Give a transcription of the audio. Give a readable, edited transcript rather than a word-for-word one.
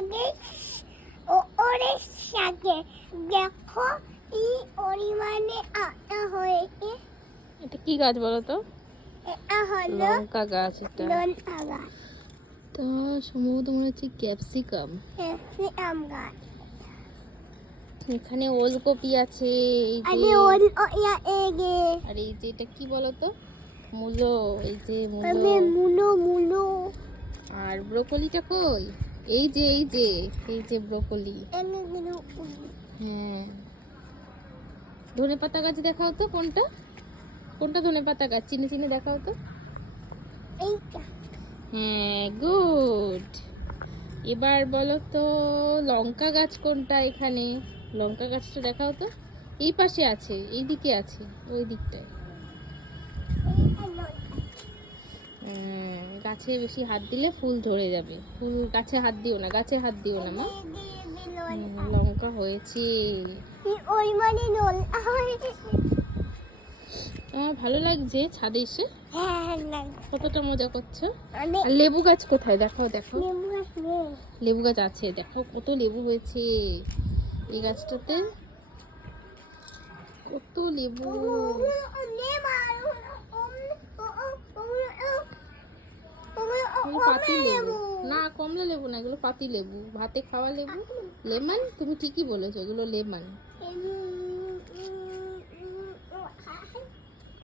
লাগে ওরে শাকে দেখো কি পরিমাণে আটা হয়েছে। এটা কি গাছ বলো তো? এটা হলো লঙ্কা গাছ। এটা লঙ্কা গাছ, তো সম্ভবত মনে হচ্ছে ক্যাপসিকাম। ক্যাপসিকাম গাছ। এখানে ওলকপি আছে, এই যে আরে ওল ওয়া এগে আর এই যে এটা কি বলো তো? মূলো, এই যে আমি মূলো। মুলো আর ব্রোকলিটা কই? এই যে এই যে এই যে ব্রোকলি। এনে গুলো হ্যাঁ, ধনেপাতা গাছ দেখাও তো, কোনটা কোনটা ধনেপাতা গাছ চিনে চিনে দেখাও তো। এইটা হ্যাঁ, গুড। এবার বলো তো লঙ্কা গাছ কোনটা এখানে? লঙ্কা গাছটা দেখাও তো। এই পাশে আছে, এই দিকে আছে, ওই দিকটায়। গাছে বেশি হাত দিলে ফুল ঝরে যাবে। ফুল গাছে হাত দিও না, গাছে হাত দিও না মা। লঙ্কা হয়েছে। ওই মানে লঙ্কা আমার ভালো লাগছে ছাদে এসে। হ্যাঁ না কতটা মজা করছো। আমি আর লেবু গাছ কোথায় দেখাও, দেখো। লেবু গাছ নেই। লেবু গাছ আছে, দেখো কত লেবু হয়েছে এই গাছটাতে। কত লেবু। এগুলো পাতি লেবু না, কমলা লেবু না, এগুলো পাতি লেবু, ভাতে খাওয়া লেবু। লেমন, তুমি ঠিকই বলেছো, এগুলো লেমন।